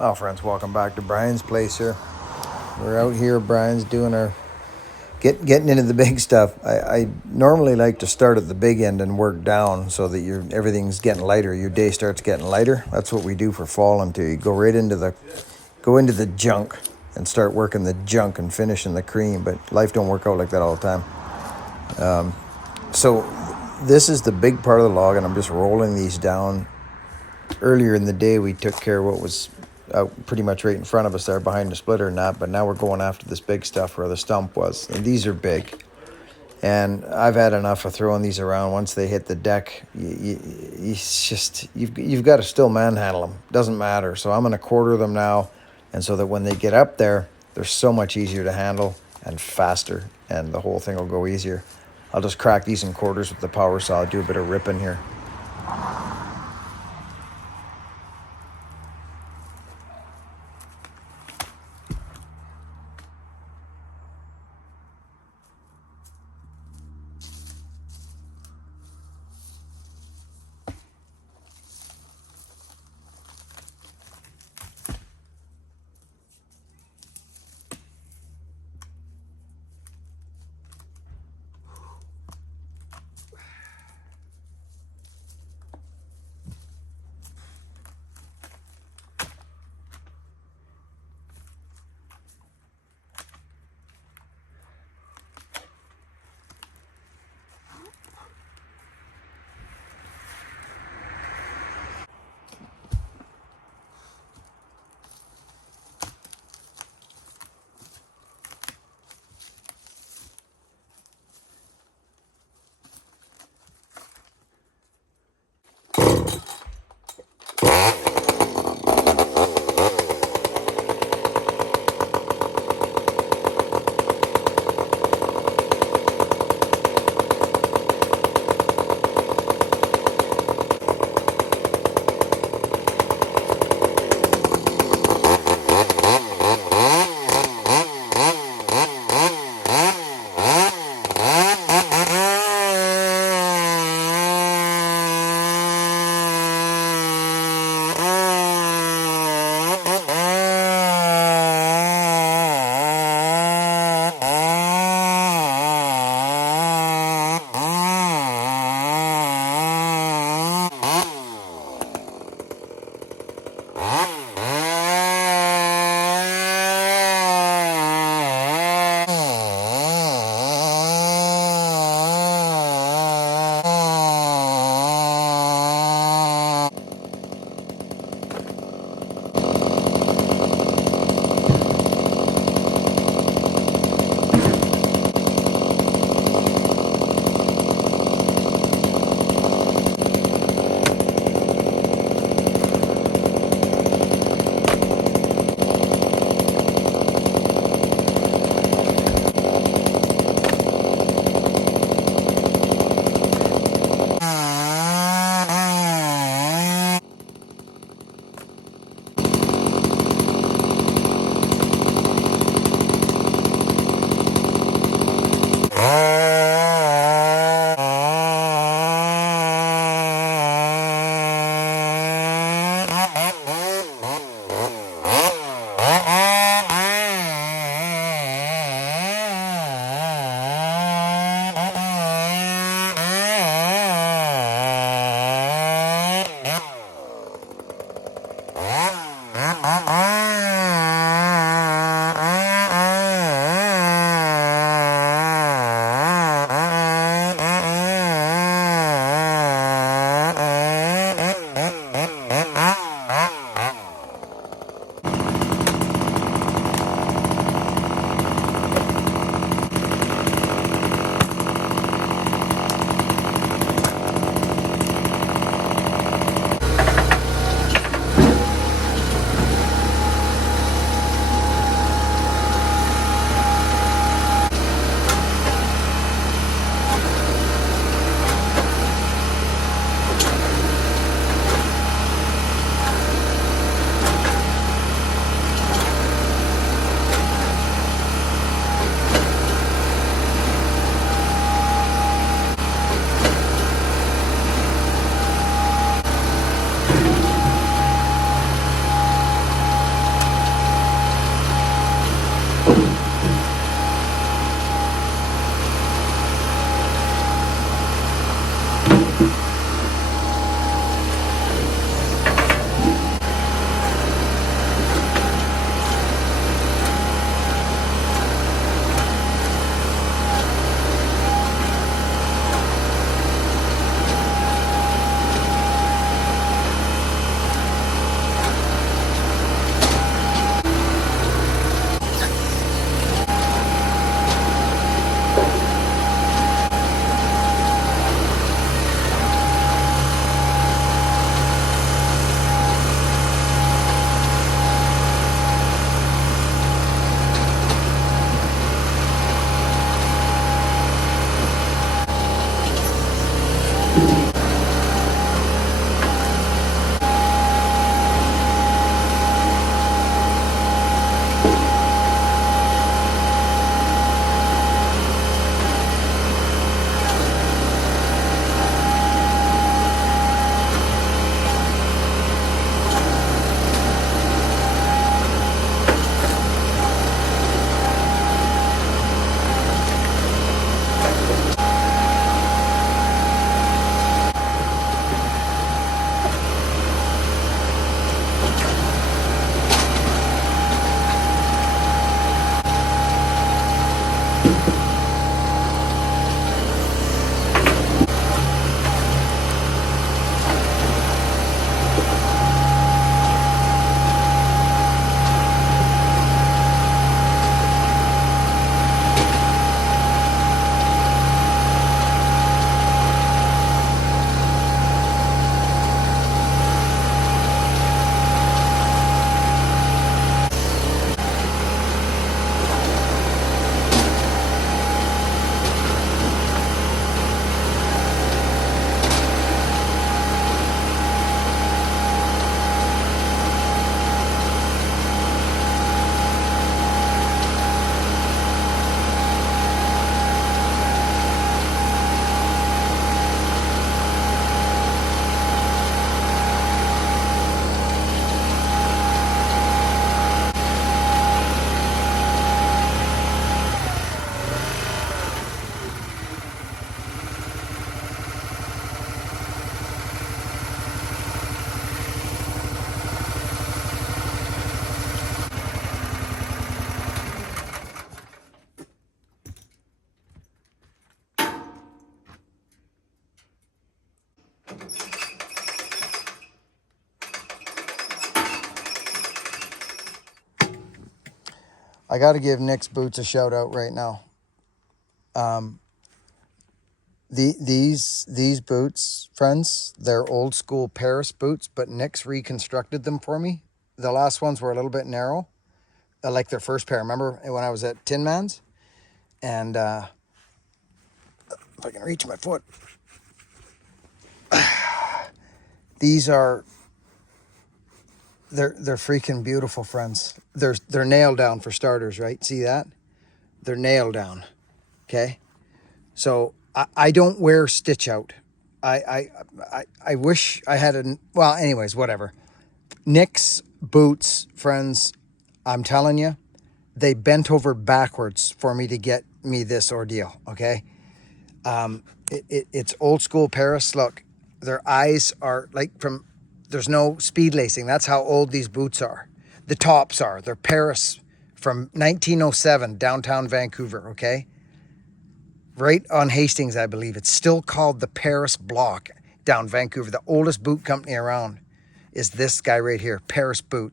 Oh, friends, welcome back to Brian's place here. We're out here. Brian's doing our getting into the big stuff. I normally like to start at the big end and work down so that everything's getting lighter. Your day starts getting lighter. That's what we do for fall until you go into the junk and start working the junk and finishing the cream. But life don't work out like that all the time. So this is the big part of the log, and I'm just rolling these down. Earlier in the day, we took care of what was out pretty much right in front of us there behind the splitter and that, but now we're going after this big stuff where the stump was. And these are big. And I've had enough of throwing these around. Once they hit the deck, you've got to still manhandle them. Doesn't matter. So I'm going to quarter them now, and so that when they get up there, they're so much easier to handle and faster, and the whole thing will go easier. I'll just crack these in quarters with the power saw, do a bit of ripping here. I got to give Nick's boots a shout out right now. These boots, friends, they're old school Paris boots, but Nick's reconstructed them for me. The last ones were a little bit narrow, like their first pair. Remember when I was at Tin Man's? And if I can reach my foot, these are they're freaking beautiful, friends. They're nailed down for starters, right? See that? They're nailed down. Okay, so I don't wear stitch out. I wish I had a, well, anyways, whatever. Nick's boots, friends, I'm telling you, they bent over backwards for me to get me this ordeal, okay? It's old school Paris. Look, their eyes are like from, there's no speed lacing. That's how old these boots are. The tops are. They're Paris from 1907, downtown Vancouver, okay? Right on Hastings, I believe. It's still called the Paris Block down Vancouver. The oldest boot company around is this guy right here, Paris Boot.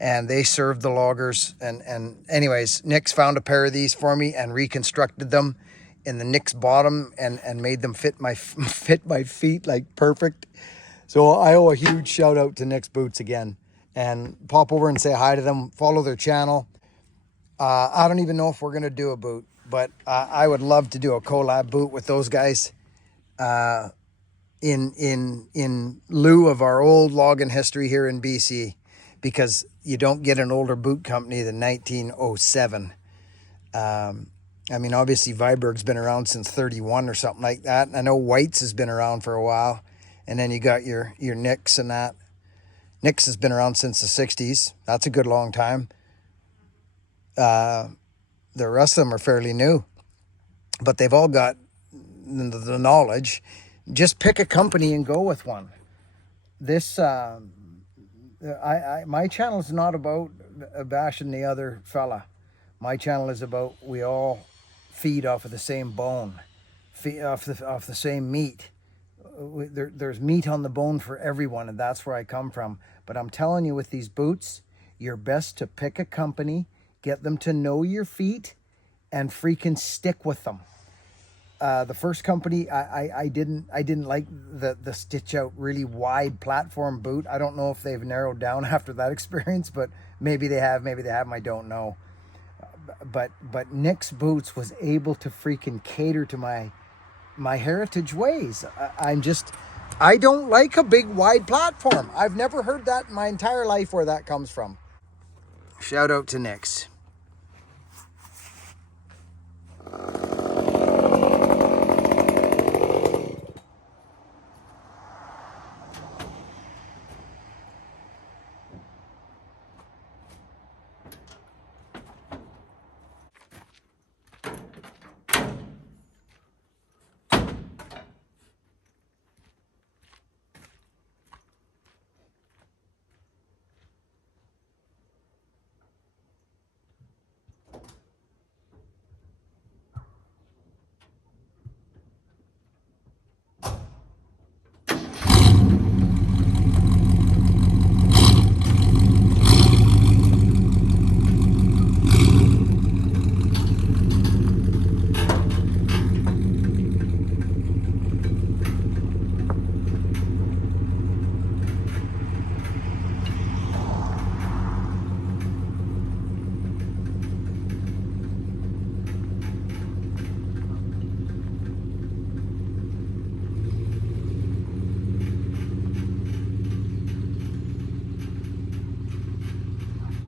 And they served the loggers. And anyways, Nick's found a pair of these for me and reconstructed them in the Nick's bottom and made them fit my feet like perfect. So I owe a huge shout out to Nick's Boots again. And pop over and say hi to them. Follow their channel. I don't even know if we're going to do a boot, but I would love to do a collab boot with those guys in lieu of our old logging history here in BC, because you don't get an older boot company than 1907. I mean, obviously Viberg's been around since 31 or something like that. I know White's has been around for a while. And then you got your Nick's and that. Nick's has been around since the 60s. That's a good long time. The rest of them are fairly new, but they've all got the knowledge. Just pick a company and go with one. This, my channel is not about bashing the other fella. My channel is about we all feed off of the same bone, feed off the same meat. There's meat on the bone for everyone, and that's where I come from. But I'm telling you, with these boots, you're best to pick a company, get them to know your feet, and freaking stick with them. The first company, I didn't like the stitch out really wide platform boot. I don't know if they've narrowed down after that experience, but maybe they have, I don't know. But Nick's Boots was able to freaking cater to my heritage ways. I don't like a big wide platform. I've never heard that in my entire life where that comes from. Shout out to Nick's.